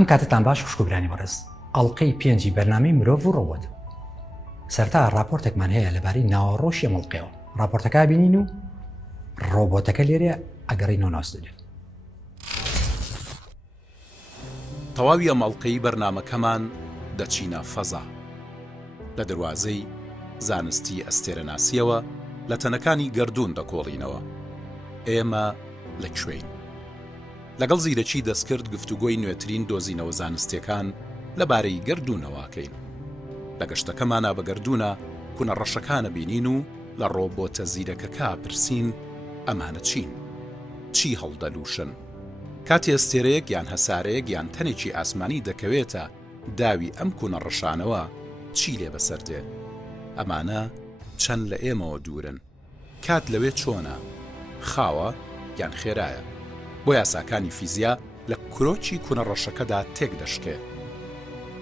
ئەم کاتتان باش خوشکبرانی بەڕێز ئەڵلقەی پێنجی بەرنامەی مرۆڤ و ڕۆبۆت. سەرتا راپۆرتێکمان هەیە لەبارەی ناوەڕۆشی مڵقەوە. راپۆرتەکە بینین و ڕۆبۆتەکە لێرە ئەگەڕینەوە ناو ستودیۆ. تەواوی ئەم ئەڵلقەی بەرنامەکەمان دەچینە فەزا لە دەواازەی زانستی ئەستێرەناسیەوە لە تەنەکانی گەردوون دەکۆڵینەوە. ئێمە لەکوێین؟ لەگەڵ زیرەکی دەستکرد گفتوگۆی نوێترین دۆزینەوە زانستیەکان لەبارەی گەردوونەوەکەین. لە گەشتەکەمانە بە گەردوونە کوونە ڕەشەکانە بینین و لە ڕۆبۆتە زیرەکەکە پرسین ئەمانە چین؟ چی هەڵدەلووشن؟ کاتی ئەستێرەیەک یان هەسارەیەک یان تەنێکی ئاسمانی دەکەوێتە داوی ئەم کوونە ڕەشانەوە چی لێ بەسەر دێ؟ ئەمانە چەند لە ئێمەوە دوورن؟ کات لەوێ چۆنە؟ خاوە یان خێرایە؟ بۆ یاساکانی فیزیا لە کرۆکی کوونە ڕەشەکەدا تێک دەشکێ.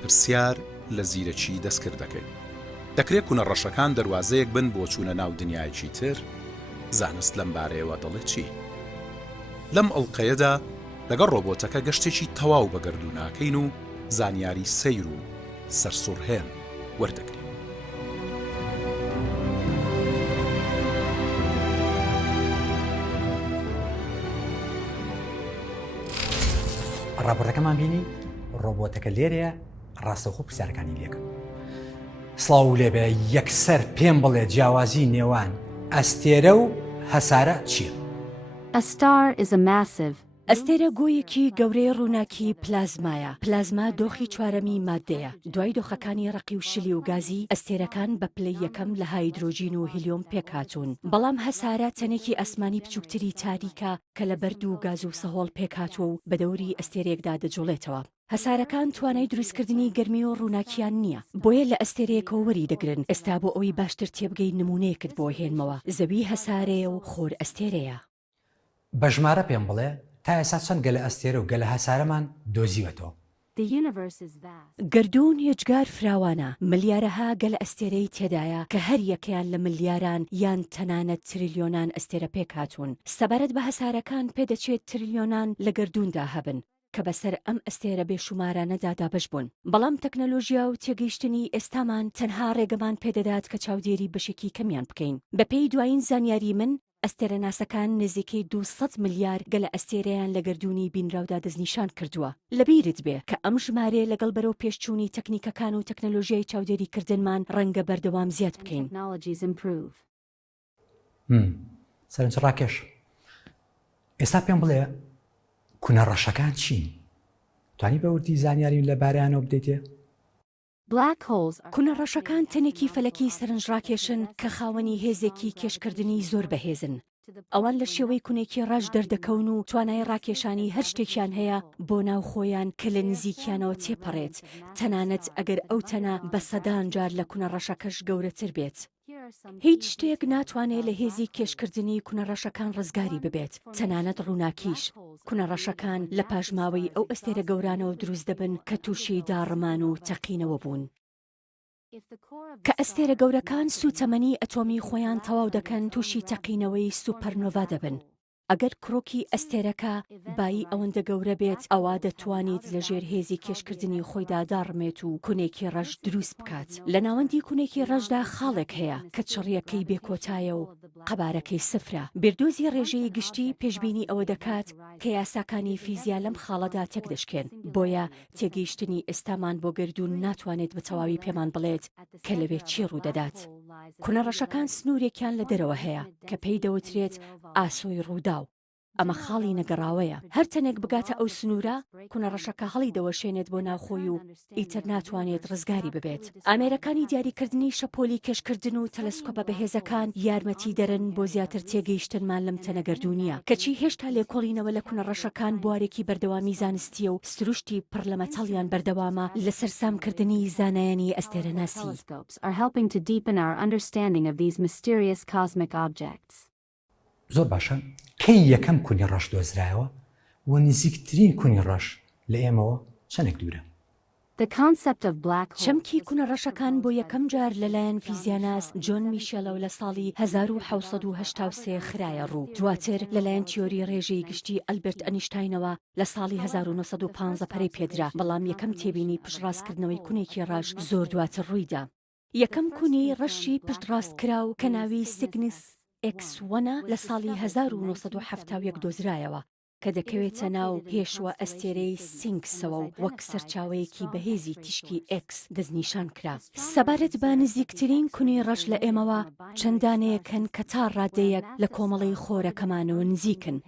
پرسیار لە زیرەکی دەستکرد دەکەین. دەکرێت کوونە ڕەشەکان دەواازەیەک بن بۆ چوونە ناو دنیایەکی تر؟ زانست لەم بارەیەوە دەڵێت چی؟ لەم ئەڵلقەیەدا لەگەڵ ڕۆبۆتەکە گەشتێکی تەواو بە گەردووناکەین و زانیاری سەیر و سەرسوڕهێن وەردەگرین. راپۆرتەکەمان بینی ڕۆبۆتەکە لێرەیە ڕاستەوخۆ پرسیارەکانی لێکە. سڵاو لێبێ یەکسەر پێم بڵێ جیاوازی نێوان ئەستێرە و هەسارە چییە؟ A star is a massive. ئەستێرە گۆیەکی گەورەی ڕووناکی پلازمایە. پلازما دۆخی چوارەمی مادەیە. دوای دۆخەکانی ڕقی و شلی و گازی ئەستێرەکان بە پلەی یەکەم لە هایدرۆژین و هیلیۆم پێکهاتوون. بەڵام هەسارە تەنێکی ئەسمانی بچووکتری تاریکە کە لە بەرد و گاز و سەهۆڵ پێکهاتوە و بە دەوری ئەستێرێکدا دەجوڵێتەوە. هەسارەکان توانای دروستکردنی گەرمی و ڕووناکیان نییە. بۆیە لە ئەستێرەیەکەوە وەری دەگرن. ئێستا بۆ ئەوی باشتر تێبگەی نمونەیەکت بۆ هێنمەوە. زەوی هەسارەیە و خۆر ئەستێرەیە. بە ژمارە پێم بڵێ تا ئێستا چەند گەلە ئەستێرە و گەلە هەسارەمان دۆزیوەتەوە؟ گەردوون هێجگار فراوانە. ملیارەها گەلە ئەستێرەی تێدایە کە هەر یەکەیان لە ملیاران یان تەنانەت تریلیۆنان ئەستێرە پێک هاتوون. سەبارەت بە هەسارەکان پێدەچێت تریلیۆنان لە گەردووندا هەبن کە بەسەر ئەم ئەستێرە بێشومارانەدا دابش بوون. بەڵام تەکنەلۆژیا و تێگەیشتنی ئێستامان تەنها ڕێگەمان پێدەدات کە چاودێری بەشێکی کەمیان بکەین. بەپێی دوایین زانیاری من ئەستێرە ناسەکان نزیکەی 200 ملیار گەلە ئەستێرەیان لە گەردوونی بینراودا دەستنیشان کردووە. لەبیرت بێ کە ئەم ژمارە لەگەڵ بەرەو پێشچوونی تەکنیکەکان و تەکنەلۆژیای چاودێری کردنمان ڕەنگە بەردەوام زیاد بکەین. سەرنجڕاکێش ئێستا پێم بڵێ کوونە ڕەشەکان چین؟ توانی بەوردی زانیاری لەبارەیانەوە بدەیتێ؟ کوونە ڕەشەکان تەنێکی فەلەکی سەرنجڕاکێشن کە خاوەنی هێزێکی کێشکردنی زۆر بەهێزن. ئەوان لە شێوەی کوونێکی ڕەش دەردەکەون و توانای ڕاکێشانی هەر شتێکیان هەیە بۆ ناو خۆیان کە لە نزیکیانەوە تێپەڕێت، تەنانەت ئەگەر ئەو تەنە بە سەدان جار لە کوونە ڕەشەکەش گەورەتر بێت. هیچ شتێک ناتوانێت لە هێزی کێشکردنی کوونە ڕەشەکان ڕزگاری ببێت، تەنانەت ڕووناکیش. کوونە ڕەشەکان لە پاژماوەی ئەو ئەستێرە گەورانەوە دروست دەبن کە تووشی داڕمان و تەقینەوە بوون. کە ئەستێرە گەورەکان سوتەمەنی ئەتۆمی خۆیان تەواو دەکەن تووشی تەقینەوەی سوپەرنۆڤا دەبن. ئەگەر کڕۆکی ئەستێرەکە بایی ئەوەندە گەورە بێت ئەوا دەتوانیت لە ژێر هێزی کێشکردنی خۆیدا داڕمێت و کوونێکی ڕەش دروست بکات. لە ناوەندی کوونێکی ڕەشدا خاڵێک هەیە کە چڕیەکەی بێکۆتایە و قەبارەکەی سفرە. بێردۆزی ڕێژەی گشتی پێشبینی ئەوە دەکات کە یاساکانی فیزیا لەم خاڵەدا تێک دەشکێن. بۆیە تێگەیشتنی ئێستامان بۆ گەردوون ناتوانێت بە تەواوی پێمان بڵێت کە لەوێ چی ڕوودەدات. کوونە ڕەشەکان سنوورێکیان لە دەرەوە هەیە کە پێی دەوترێت ئاسۆی ڕوودا. ئەمە خاڵی نەگەڕاوەیە. هەر تەنێک بگاتە ئەو سنوورە کوونە ڕەشەکە هەڵی دەوەشێنێت بۆ ناوخۆی و ئیتر ناتوانێت ڕزگاری ببێت. ئامێرەکانی دیاریکردنی شەپۆلی کێشکردن و تەلەسکۆپە بەهێزەکان یارمەتی دەرن بۆ زیاتر تێگەیشتنمان لەم تەنە گەردوونیە کەچی هێشتا لێکۆڵینەوە لە کوونە ڕەشەکان بوارێکی بەردەوامی زانستیە و سروشتی پڕ لە مەتەڵیان بەردەوامە لە سەرسامکردنی زانایانی ئەستێرەناسی. زۆر باشە. کەی یەکەم کوونی ڕەش دۆزرایەوە و نزیکترین کوونی ڕەش لە ئێمەوە چەندێک دوورە؟ The concept of black holes چەمکی کوونەڕەشەکان بۆ یەکەم جار لەلایەن فیزیاناس جۆن میشێلەوە لە ساڵی 1783 خرایە ڕوو. دواتر لەلایەن تیۆری ڕێژەی گشتی ئەلبرت ئەنیشتاینەوە لە ساڵی 1915 پەرەی پێدرا، بەڵام یەکەم تێبینی پشتڕاستکردنەوەی کونێکی ڕەش زۆر دواتر ڕوویدا. یەکەم کونی ڕەشی پشتڕاستکراو کە ناوی سیگنس X1 لە ساڵی 1970 دۆزرایەوە کە دەکەوێتە ناو هێشوە ئەستێرەی سینکسەوە و وەک سەرچاوەیەکی بەهێزی تیشکی X دەستنیشان کرا. سەبارەت بە نزیکترین کونی ڕەش لە ئێمەوە چەندانەیەکەن کە تا ڕادەیەک لە کۆمەڵی خۆرەکەمانەوە نزیکن.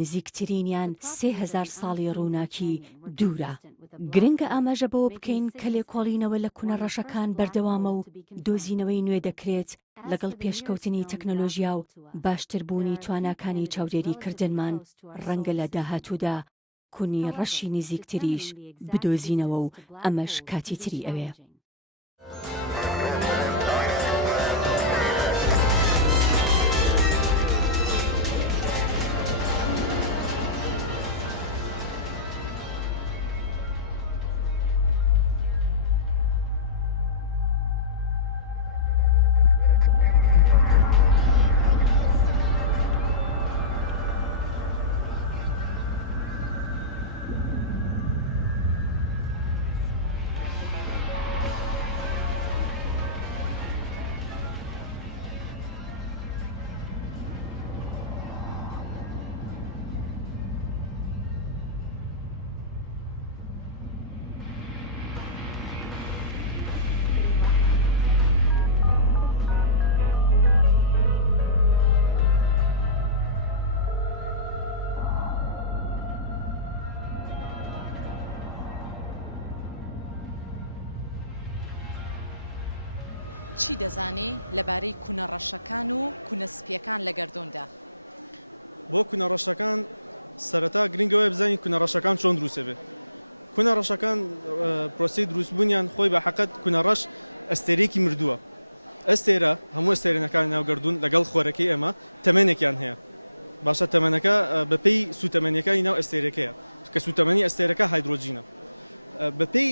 نزیکترینیان 3000 ساڵی ڕووناکی دوورە. گرنگە ئاماژە بەوە بکەین کە لێکۆڵینەوە لە کوونەڕەشەکان بەردەوامە و دۆزینەوەی نوێ دەکرێت لەگەڵ پێشکەوتنی تەکنۆلۆژیا و باشتربوونی تواناکانی چاودێریکردنمان ڕەنگە لە داهاتوودا کونی ڕەشی نزیکتریش بدۆزینەوە و ئەمەش کاتی تری ئەوێ. چی دەزانی لەبارەی کوونەڕەشەکان و کوونەسپیەکان لە گەردووندا؟ بۆ کوونەڕەشەکان سەرەتا گرنگەوەی بزانین کوونەڕەشەکان چۆن دروستە بێ. کوونەڕەشەکان پرۆسەی دروستبوونیان خۆی بە حەقەت کوونەڕەش ئەستێرەیەکی مردووە. ئەستێرە هەموو ئەستێرەنەکانی ناوگەردوون لەگەڵ خۆرەکەی ئێمە تەمەنێکیان هەیە. باشە تەمەنەکە بەپێی سوتەمەنیەکانی ناو ئەستێرەکەیە کە سوتەمەنی ئەستێرەکە هایدرۆجینە. بەپێی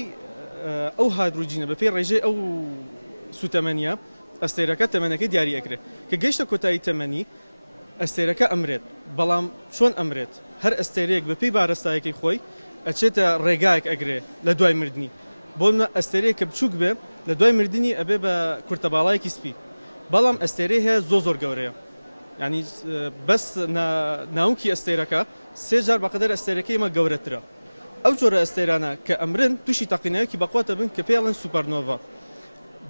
ئەو هایدرۆجینە بەپێی ڕێژەی ئەو سوتەمەنیە ئەستێرەکە تەمەنەکەی دیاری ئەکرێت کە گەیشتە کۆتایی تەمەنی ئەستێرەکە ئەمرێت. بەڵام چۆن ئەمرێت؟ هەر ئەستێرەیەک بەپێی بارەستایەکەی خۆی ئەچێتە ڕێگایەک ئەگرێ لە دوای مردنی. بۆ ئەستێرەیە کە بچووک بێ لە دوای مردنی ئەبێ بە کورتەباڵایەکی سپی. بەڵام ئەستێرەی هەیە زۆر گەورەیە. ینی بەس ناوکی ئەستێرەکە 3 جار بەقەدەر ئەستێرەکەی مە گەورەترە. ئەو جۆرە ئەستێرانە کە ئەمرن تووشی تەقینەیەکی بەقواتە بن کە پێڵێن سوپەرنۆڤا.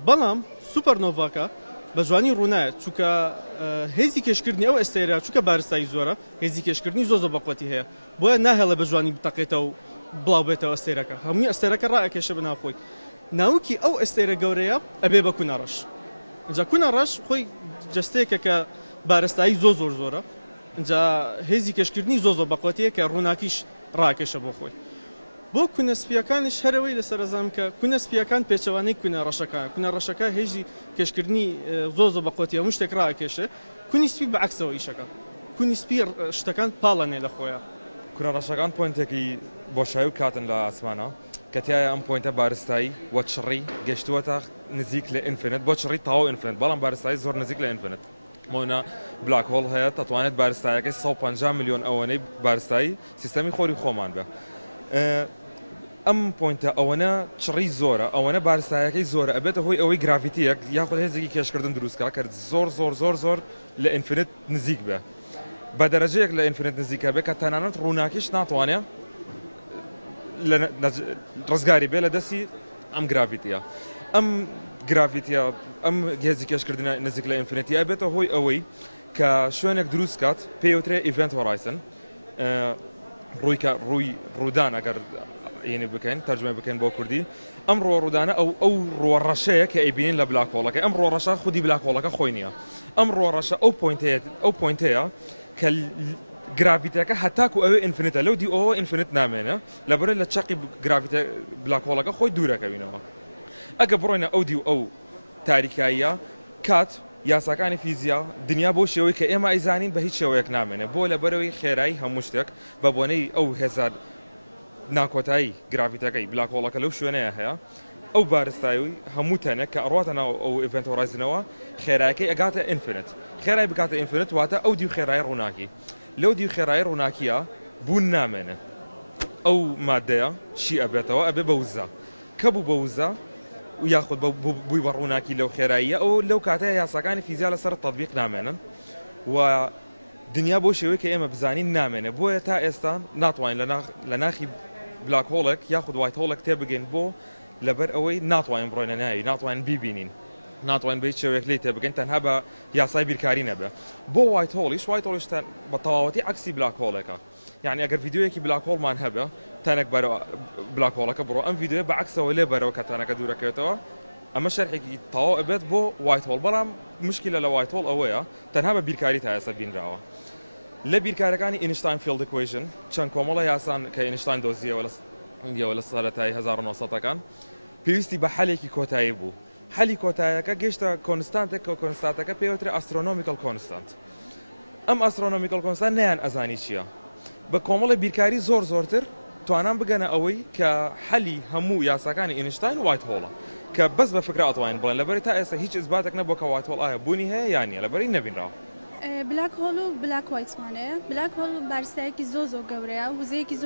بەڵام سوپەرنۆڤاکە بە جوانی ڕوونایە چونکە هێزی کێشکردنی ئەو ئەستێرە چونکە بارستایی زۆرە هێزی کێشکردنی زۆر بەقوەتی هەیە بۆیە ناهێڵە بە جوانی بتەقێتەوە و بڵاو بێتەوە ئەستێرەکە. هەمووی ئەستێرەکە ڕائەکێشە بەناوخۆی. ناوکی ئەو ئەستێرە گەورەیە ئەبێ بە کوونەڕەش. اینجا کوونەڕەش خۆی جەستەیەکە کە بارستایی زۆرە. اینجا هێزی کێشکردنی زۆر بەقوەتیە کە ڕووناکیش ڕائەکێشە بۆ خۆی. بۆ کوونەسپیەکانش هەرەوەی لەسەرزانم کە کوونەسپیەکان پێچەوانەی کوونەڕەشەکە کوونەڕەشەکە هێژی کێشکردنی زۆر بەقوەتی هەموو شتێک ڕائەکێشێ. کونی سپی بەعکسەوە ئیشەکە. کونی سپی شتەکان پاڵەنێ لە خۆیە. کوونەڕەشەکان پۆینتێکی بۆشایی و کاتن لە ئاسمانە کە تایە ئەم پۆینتە بارستایی وە چڕی گەشتووەتە نزیک لە ئینفینێت بۆ چڕی تاو ئینفینێت بەڵام بارستایی زۆر نزیک لە ئینفینێت. مۆنا بلاک هۆڵ هەیە دەتوانێت بارستایەکەی 150 میلیۆن ئەوەنەی بارستایی سیستەمی خۆری خۆمان بێ. ئەم پۆینتە ئەوەنە چڕی زۆرە ئەوەنە بارستایەکەی زۆرە ئەبێتە هۆی ئەوەی گرافیتیەک یاخود هێزێکی کێشکردن دروستکە کرد زۆر لە ئینفینێت نزیک بێ. بە دەرەجەیەک لە ئینفینێت نزیکە بێ کە تەنانەت ڕووناکیش ناتوانێت ڕزگاری بێ لە دەستی ئەم گرافیتیە. ئەم گرافیتیە ئەم هێزی کێشکردنە نزیک لە ئینفینێتی ئەبێتە هۆی ئەوەی کە شوێنێک دروست کات پێوترێ ئیڤنت هۆرایزن ڕووی ڕوودان ئەگەر یعنی بکەین تەرجمە بکەین بۆ کوردی ئەم ڕوودانە ئەو ڕۆڕەشەیە کە ئەیبینین لە بلاکۆڵەکە ئەم ڕۆڕەشە خودی بلاکۆڵەکە خۆی نییە. ئەم ڕۆڕەشە ئەو پۆینتەیە کە گرافیتەکە هەتاکو ئەوێ ئینفینێتە لەو دی ئەوە ئینفینێت نامێنە لەبەرە لە چەقی گرافیتە بلاکۆڵەکە خۆی دوورەکەوینەوە. ئەگە بڕۆینە ئەو دی و ئەو تاریکاییە کات یاساکانی فیزیا دنیا بۆ شێوەی کە ئێمە ئەیزانین بە هیچ شێوەیەک نامێنێ بۆ لەبەرەوەی خێرایی هەموو شتێک بە بۆنەی ئەو هێزار ناکۆتایی گرافیتەکەی بلاک هۆڵەکە لەو شوێنەیە هەیە ئەو بارستایی هەموو تەنێک کە ئەڕاتە ناو ئەو ئیڤنتۆرایزنەوە خێرایەکەی ئەگاتە ئینفینیت خێرای بکاتە ئینفینیت واتە ئەو دی و خێرای ڕووناکی لەو دی و خێرای ڕووناکیە بوون نامێنێ ئەو مادەیە شی ئەبێتەوە ئەبێ بە وزە کە بوو بە وزە و یاخود بووی بە ڕووناکی لەو خێراییە ئەو لەو کاتەیە یاساکانی فیزیا لەسەر تەطبیق نامێنن و دنیا بۆ شێوەیە کە ئێمە بزانین نامێنێ بۆیە تا ئێستا ناتوانین لە ناخی بلاک هۆڵێک یاخود وایت هۆڵێک تێبگەین بۆ لەبەر ئەوەی ناتوانین بڕۆینە ناوی ناتوانین بیبینین ناتوانین بە هیچ شێوەیەک لێ تێبگەین تەنها بە یاسای بیرکاری نەبێ بۆ وایت هۆڵیش بە تەواوەتی عکسی بلاک هۆڵێکە یعنی ئەگەر ڤیدیۆیەکی بلاک هۆڵمان هەبێ تەنێک بەرەوە بلاک هۆڵەکە بڕۆ ئەم ڤیدیۆ بە عکسەوە لێ بەرەوە کە تەنەکە دوورەکەوێتەوە ئەمە شەرحێکی تەواو ئەبێت بۆ وایت هۆڵ بەڵام مشکلە لە وایت هۆڵ ئەوەیە تەنها بە بیرکاری تا ئێستا بینراوە لە بیرکارەکانی ئینشتاین فیلد ئیکویشن چەند کۆمەڵە یاسان کە ئینشتاین دۆزیەوە لە سەرەتای 1970ەکان پێویستی بە حەلێکی کۆتایی بوو حەلی کۆتاییەکە گەشتە کۆنستانتێک کە کۆنستانتەکە پێوترێ ئەسترۆنۆمیکەل کۆنستانت ئەم ئەسترۆنۆمیکەل کۆنستانت نیان ئەزانی چییە بە کۆمەڵی بیرکاری زۆرتر توانان بگەنە ئەوەی کە حەلی هەموو یاساکانی ئینشتاین وایت هۆڵە کە بەس بە فکر ئەتوانین بڵێن لەبەری تا ئێستا هیچ ئیثباتێک نەبووە کە وایت هۆڵ ئایا بوونی هەیە یان نیە لەبەری نەبینراوە بلاک هۆڵ و بلاک وایتمانەیە بلاک هۆڵ بارستایەکی زۆر گەورەیە وزەیەکی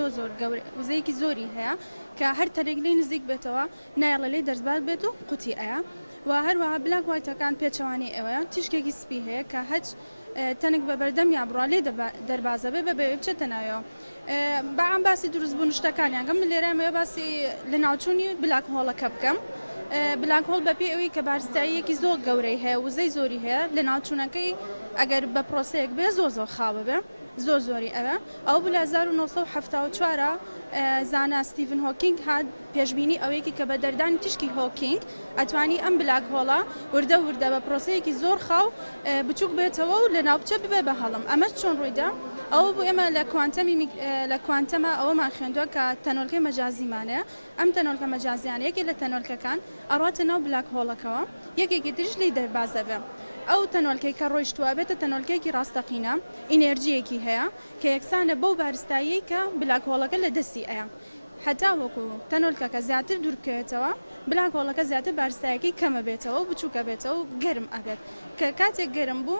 وزەیەکی زۆری هەیە کە هەر تەرێک لێی نزیک بێتەوە نایڵە لێی دەرزبات بێت و قوتی ئەیە و هەروەها بلاک وایتەکان پێچەوانی ئەوەیە تیشکێکی سپی هەیە کە هەچ تەنێک بە بەردەم یا بڕوا لێ دەربازە بێ بەبێ بچێتە ناوەوە بەعام باسی دروستبوون شتەکانیانگەم لێرەمەوە باسی لە ناوچوونی بلاک هۆڵەکە بکەم بلاک هۆڵ بەپێ ئەوەی کە بارستاییەکی زۆر گەورەی هەیە وزەی زۆری هەیە لە ناوچوونەکەی ئەگەر بە پرۆسەیەک بێ زۆر خاوە بێ زۆری ئەوە ئەو بە 1974 زانا ستیڤن هۆکینگ هات پێشببینی ئەوەیەکی کە بە دەردانی تیشکی هۆکینگ ئەتوانی ئەم بلاک هۆڵە وردە بە پرۆسەیەکی زۆر خاو بچووک بێتەوە و لە ناوچە ببێ بە هەڵم ئەمە چۆن ڕوویدا ئەو بۆ ئێمە لە کوانتەمە ئەوەمان خوێندووە کە تەنۆلکەی مەجازیمانەیە ئەم تەنۆلکە مەجازیان یەکێک لە تەنۆلکەکان ئەڕاتە ناو بلاک هۆڵەکەوە یەکێکی تریش لی دەربازە بێ ئەو تەنۆلکەی کە ڕۆیشتووە بێتە تەنۆلکەیەکی ڕاستەقینە ئینێرجیەکی هەیە کە یەکسانە بەو بارستایی کە بلاک هۆڵەکە لە دەستی ئەیە هەتا وەکو تەنۆلکەکە زیاتر دوور بکەوێتەوە بلاک هۆڵەکە زیاتر بارستایەکی کەمە بێتەوە و بچووکە بێتەوە و گەرم ئەبێت کە کاتێک گەرم بوو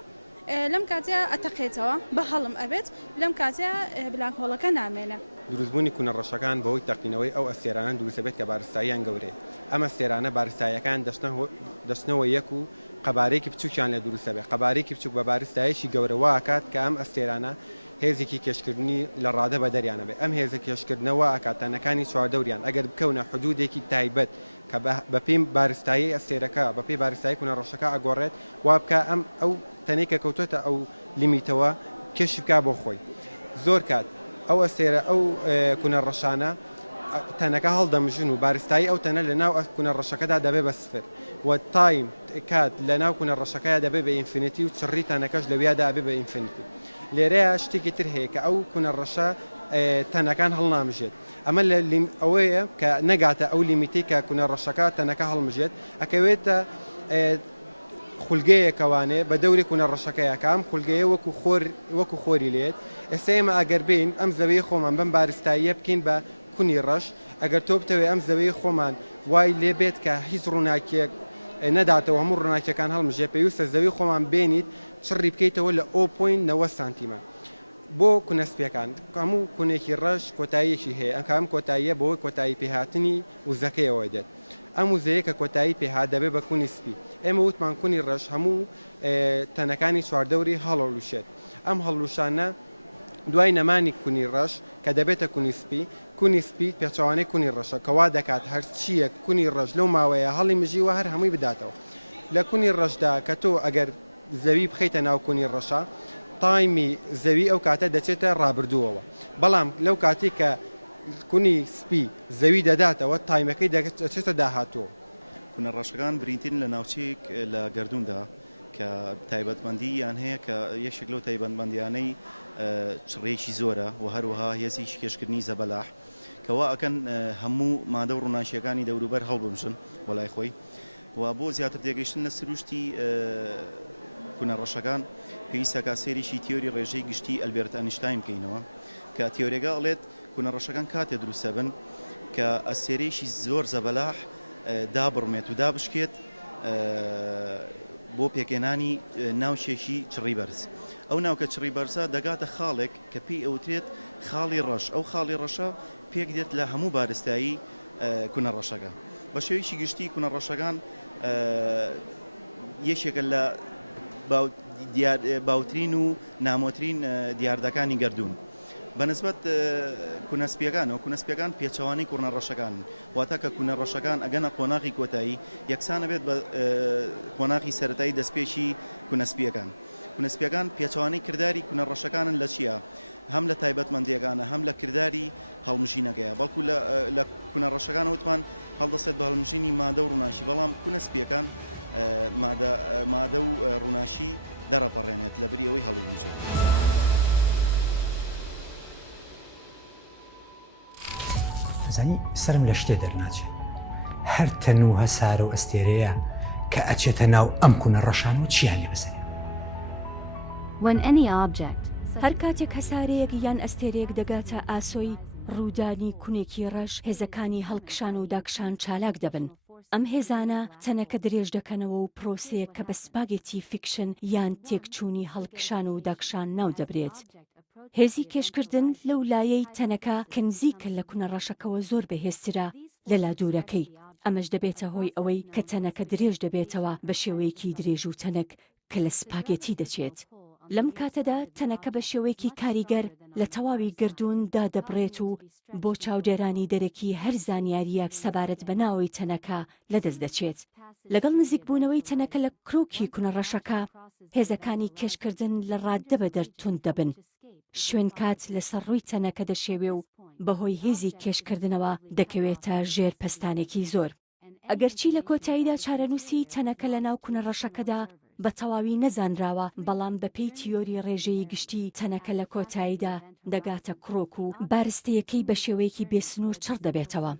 لەم کاتەیە ئەتەقێتەوە بە هەڵم ئەبێت لەم کاتەیە بلاک هۆڵەکە نامێنە دروستبوونی کوونەڕەشەکان بەوەی تەقینەوەی ئەو ئەستێرانە دروستەبێت کە بارستاییان گەورەیە ئەم ئەستێرانە بارستاییەکان دەستنەوە یەک و قەبارەیەکی بچووکیان لە دروستە بێت قەبارەیەکی بچووک بە بارستایشی گەورەوە ئاکات کە ئەم ئەستێرانە هێزێکی کێشکردنی لە ڕادە بە دەریانە بێت ئەم هێزە کێشکردنەوە ئاکاتانەکانی چواردەوریان ئەگەر بکەونە حدودێکی تایبەت کە بە پێی بارستایی ئەستێرەکە بە پێی بارستایی کوونەڕەشەکە ئەگۆڕێت وا بکە ئەو تەنێکە کەوتۆتە ئەو لیمیتەوە کێشی بکا بۆ خۆی زۆر کات ئەو ئەستێرە ئەو کوونەڕەشانە تەنەکە هەڵدەمژن و بارستایی ئەو تەنە لە ناو کوونەڕەشەکەدا دەبێ بە سفر و تایم کات لە ناو کوونەڕەشەکەیە دەبێ بە ئینفینیتی و چڕی تەنەکەش لەویادا ئەبێ بە ئینفینیتی لێرەیە شتێکی تر هەیە کە ئەو کوونەڕەشە تەنەکان هەڵنامژێت ئەمە لە ئەوەیە کە نەگاتە ئەو لیمیتی کە کوونەڕەشەکە تەنەکە هەڵمژێت ئەکەوێتە خولگەیەکەوانێ بە دەوری کوونەڕەشەکەیە کە ئەم خولگەیە وەکو خۆری لێت ئێستا ئێمە ئەگەر بین ئەم زەوەی خۆمان بەم بارستاییە بکەین بە کونی ڕەش ئەگەر تۆ بتەوێ ئەم زەوەی خۆمان وای لێبێت کە هیچ ڕووناکیەک نەداتەوە هەموو ڕووناکیەکان هەڵمژێ پێویستە زەوی خۆمان بێنیت چڕی بکەیتەوە لە 0.9 سانتیمە بۆ کونەسپیەکان هەموو کونێکی ڕەش کۆتاییەکی هەیە ئەم کۆتاییە بۆی کۆتایی پێهاتنی وزەکەیەوە دێت ئەم وزەیە کە کۆتایی پێهات دەبێت بە کونی سپی ئێمە وتمان کونی ڕەش هەموو تەنەکانی چواردەوری هەڵەڵوشێت ئەم هەڵوشانە دوای نەمانی کونی ڕەش کە دەبێتە کونی سپی پێچوانەی کونی ڕەشە کەوا دەکات هەر چییە کونی ڕەش لەو ماوەیە هەڵی مژیوە هەر هەمووی بداتەوە لە کونی ڕەشدا کە تۆ ئەگەر زەوی بخەیتە ناو کونی ڕەشە تایمی زەوی ئەو کاتە دەچێتە ڕابردووەوە بەڵام لەو کاتی کە کونی سپی زەوی دەداتەوە تایمەکەی دەچێتە داهاتوە کوونەڕەشەکان برینترین لە ناوچەیەک لە گەردووندا کە تایبەتمەندییان هەیە کە یەکێک لەو تایبەتمەندیانەی چڕێکی زۆرە و هەروەها هێزی شکێشکردنی زەبەلاح کەوا ئەکەن هەموو مادە و ڕووناچیەکانی دەوروبەر هەڵبمژن وەلای خۆی و بۆ زیاتر تێگەیشتن لە سروشتی کوونەڕەشەکان پێویستە کا سێریشی تیۆری ڕێژەی گشتی ئەلبێرت ئەینشتاین بکەینەوە کە تیۆرێگا ئەڵێت کوونەڕەشەکان کاتێ دروستە بن کە ئەستێرەیەکی زۆر زەبەلاح دابڕمێت و دابشکێت بۆ پێکێنانی ناوچێکی چڕی بەرز. ئەو ناوکە چڕی بەرزە دەگاتە خاڵێک کە پێی ئەوترێت خاڵی ڕەش. ئەو خاڵی ڕەشە پێک دێت لە هەموو بارستایی کوونەڕەشەکە. بە شێوەیەکی گشتی کوونەڕەشەکان یەکێکە لە باوترین و نامۆترین دیاردەکانی گەردوون. بەنسبەت کوونەسپیەکان پێچەوانی کوونەڕەشەکان واتە کە کوونەڕەشەکان ئەگەنە قۆناغی کۆتایی یەکسانە بێت بە قۆناغی سەرەتایی دەستپێشی کوونەسپیەکان. کوونەسپیەکان پێچەوانی کردداری کوونەڕەشەکانن لە چییە؟ هەم لە تایبەتمەندیەکانە هەم لە کردداری هەڵمژینەکەیە، بەڵکو لە کوونەڕەشەکان وتمان هەڵدەسێت بە هەڵمژینی مادە و ڕووناشی، بەڵام کوونەسپیەکان مادە و ڕووناشی دەڕەپەڕێنێت لە بری ئەوەی هەڵی بنجێت. زانی سرم لە شتێ دەرناچێت هەر تەنوو هەسارە و ئەستێرەیە کە ئەچێتە ناو ئەم کوونەڕەشانەوە چیان لێ بەسەرێ. When any object, هەر کاتێک هەسارەیەک یان ئەستێرەیەک دەگاتە ئاسۆی ڕوودانی کوونێکی ڕەش، هێزەکانی هەڵکشان و داکشان چالاک دەبن. ئەم هێزانە تەنەکە درێژ دەکەنەوە و پرۆسەیەک کە بە سپاگێتی فیکشن یان تێکچوونی هەڵکشان و داکشان ناو دەبرێت. هێزی کێشکردن لەو لایەی تەنەکە کنزیکە لە کوونەڕەشەکەەوە زۆر بەهێزترە لە لادوورەکەی. ئەمەش دەبێتە هۆی ئەوەی کە تەنەکە درێژ دەبێتەوە بە شێوەیەکی درێژ و تەنەک کە لە سپاگێتی دەچێت. لەم کاتەدا تەنەکە بە شێوەیەکی کاریگەر لە تەواوی گردوون دادەبڕێت و بۆ چاودێرانی دەرەکی هەر زانیاریەک سەبارەت بە ناوەی تەنەکە لەدەست دەچێت. لەگەڵ نزیکبوونەوەی تەنەکە لە کرۆکی کوونەڕەشەکە هێزەکانی کێشکردن لە ڕاددە بە دەرتوند دەبن. شوێن کات لەسەر ڕووی تەنەکە دەشێوێ و بەهۆی هێزی کێشکردنەوە دەکەوێتە ژێر پەستانێکی زۆر. ئەگەرچی لە کۆتاییدا چارەنووسی تەنەکە لە ناو کوونەڕەشەکەدا بە تەواوی نەزانراوە، بەڵام بەپێی تیۆری ڕێژەی گشتی تەنەکە لە کۆتاییدا دەگاتە کڕۆک و بارستەیەکەی بە شێوەیەکی بێسنوور چڕ دەبێتەوە.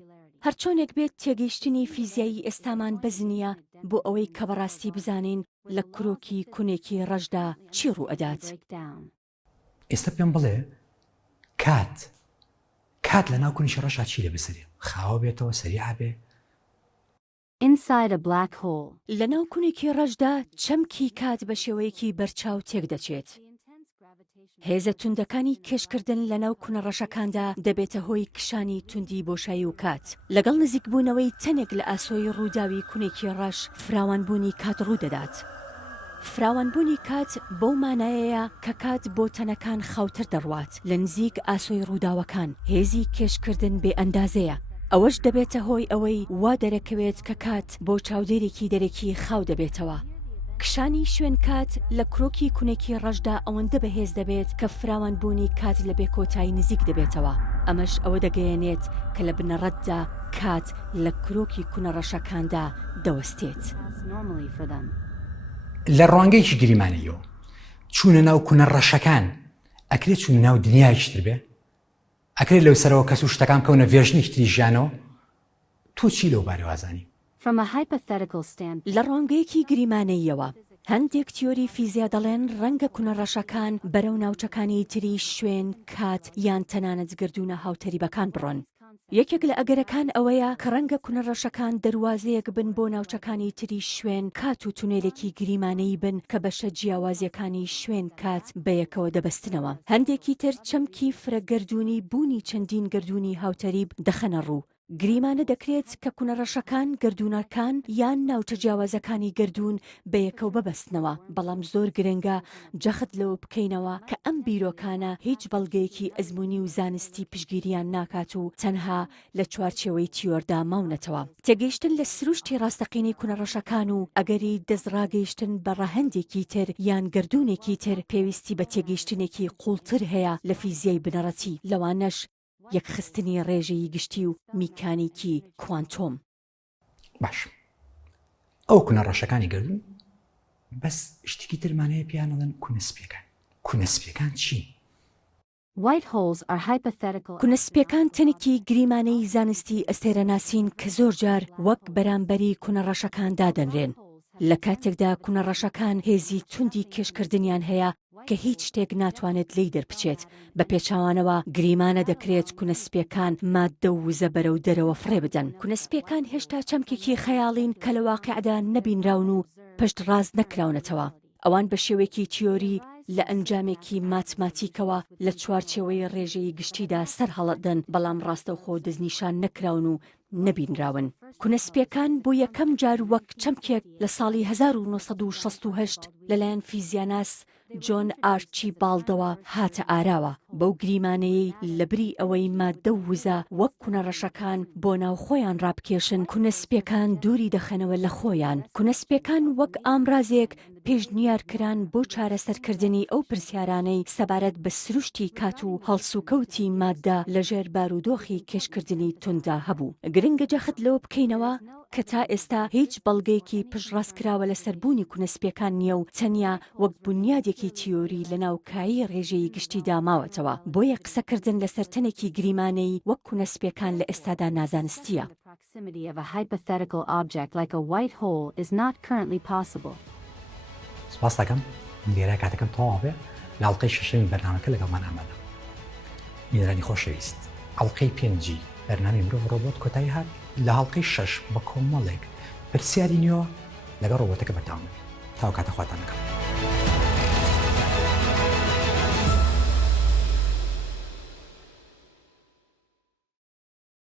هەرچۆنێک بێت تێگەیشتنی فیزیایی ئێستامان بەزنیە بۆ ئەوەی کە بەڕاستی بزانین لە کرۆکی کوونێکی ڕەشدا چی ڕوو ئەدات. ئێستا پێم بڵێ کات لە ناو کوونیشە ڕەشا چی لێ بەسەرێ؟ خاوە بێتەوە، سەریع بێ؟ inside a black hole, لە ناو کوونێکی ڕەشدا چەمکی کات بە شێوەیەکی بەرچاو تێک دەچێت. هێزە توندەکانی کێشکردن لە ناو کوونەڕەشەکاندا دەبێتە هۆی کشانی توندی بۆشایی و کات. لەگەڵ نزیکبوونەوەی تەنێک لە ئاسۆی ڕووداوی کوونێکی ڕەش فراوانبوونی کات ڕوو دەدات. فراوانبوونی کات بەو مانایەیە کە کات بۆ تەنەکان خاوتر دەڕوات لە نزیک ئاسۆی ڕووداوەکان. هێزی کێشکردن بێ ئەندازەیە. ئەوەش دەبێتە هۆی ئەوەی وا دەرەکەوێت کە کات بۆ چاودێرێکی دەرەکی خاو دەبێتەوە. کشانی شوێن کات لە کرۆکی کوونێکی ڕەشدا ئەوەندە بەهێز دەبێت کە فراوانبوونی کات لە بێکۆتایی نزیک دەبێتەوە. ئەمەش ئەوە دەگەیەنێت کە لە بنەڕەتدا کات لە کرۆکی کوونەڕەشەکاندا دەوەستێت. normally for them. لە ڕوانگەیەکی گریمانەیەوە چوونە ناو کوونەڕەشەکان ئەکرێت چوون ناو دنیایشتر بێ؟ ئەکرێت لەو سەرەوە کەس و شتەکان کەونە ڤێژنی تری ژیانەوە؟ تۆ چی لەو بارەوە وازانی؟ From a hypothetical standpoint, لە ڕوانگەیەکی گریمانەیەوە هەندێک تیۆری فیزیا دەڵێن ڕەنگە کوونەڕەشەکان بەرەو ناوچەکانی تری شوێن، کات یان تەنانەت گردوونە هاوتەریبەکان بڕۆن. یەکێک لە ئەگەرەکان ئەوەیە کە ڕەنگە کوونەڕەشەکان دەواازەیەک بن بۆ ناوچەکانی تری شوێن، کات و تونێلێکی گریمانەی بن کە بەشە جیاوازیەکانی شوێن کات بەیەکەوە دەبەستنەوە. هەندێکی تر چەمکی فرەگەردوونی بوونی چەندین گردوونی هاوتەریب دەخەنە ڕوو. گریمانە دەکرێت کە کوونەڕەشەکان گردوونەکان یان ناوچە جیاوازەکانی گردوون بەیەکەوە ببەستنەوە، بەڵام زۆر گرنگە جەخت لەوە بکەینەوە کە ئەم بیرۆکانە هیچ بەڵگەیەکی ئەزمموی و زانستی پشگیریان ناکات و تەنها لە چوارچێوەی تیۆردا ماونەتەوە. تێگەیشتن لە سروشتی ڕاستەقینەی کوونەڕەشەکان و ئەگەری دەستڕاگەیشتن بە ڕەهەندێکی تر یان گردوونێکی تر پێویستی بە تێگەیشتنێکی قوڵتر هەیە لە فیزیای بنەڕەتی، لەوانەش یەکخستنی ڕێژەی گشتی و میکانیکی کوانتۆم. باش ئەو کوونەڕەشەکانی گردوون بەس شتێکی ترمانەیە پیانەڵێن کوونەسپیەکان چی؟ white holes are hypothetical. کوونەسپیەکان تەنێکی گریمانەی زانستی ئەستێرەناسین کە زۆر جار وەک بەرامبەری کوونەڕەشەکان دادەنرێن. لە کاتێکدا کوونەڕەشەکان هێزی توندی کێشکردنیان هەیە، کە هیچ شتێک ناتوانێت لی دەربچێت بە پێچاوانەوە گریمانە دەکرێت کونەسپیەکان مادە و وزە بەرەو دەرەوە فڕێ بدەن. کونەسپیەکان هێشتا چەمکێکی خەیاڵین کە لە واقعدا نەبینراون و پشت ڕاست نەکراونەتەوە. ئەوان بە شێوەیەکی تیۆری لە ئەنجامێکی ماتماتیکەوە لە چوارچێوەی ڕێژەی گشتیدا سەر هەڵەدەن بەڵام ڕاستەوخۆ دەستنیشان نەکراون و نەبینراون. کونەسپیەکان بۆ یەکەم جار وەک چەمکێک لە ساڵی 1968 لەلایەن فیزیاناس جۆن ئارچیبالدەوە هاتە ئاراوە. بەو گریمانەیەی لەبری ئەوەی مادە و وزە وەک کونەڕەشەکان بۆ ناو خۆیان ڕابکێشن کونەسپیەکان دووری دەخەنەوە لە خۆیان. کونەسپیەکان وەک ئامرازێک پێشنیارکران بۆ چارەسەرکردنی ئەو پرسیارانەی سەبارەت بە سروشتی کات و هەڵسوکەوتی مادە لەژێر بارودۆخی کێشکردنی توندا هەبوو. گرنگە جەخت لەوە بکەینەوە کە تا ئێستا هیچ بەڵگەیەکی پشتڕاستکراوە لە سەربوونی کونەسپیەکان نییە و تەنیا وەک بنیادێکی تیۆری لە ناوکایی ڕێژەی گشتیدا ماوەتەوە. بۆیە قسەکردن لەسەر تەنێکی گریمانەی وەک کونەسپیەکان لە ئێستادا نازانستیە. Proximity of a hypothetical object like a white hole is not currently possible. سپاس دەکەم لێرە کاتەکەم تەواو بێ لە ئەڵقەی شەشەمی بەرنامەکە لەگەڵمان ئامادە. میێرانی خۆشەویست ئەڵقەی 5G بەرنامەی مرۆڤ ڕۆبۆت کۆتایی هات لە هەڵقەی 6 بە کۆمەڵێک پرسیاری نیوە لەگەڵ ڕۆبۆتەکە بەردەوام تا کاتە خواتان دەکەم.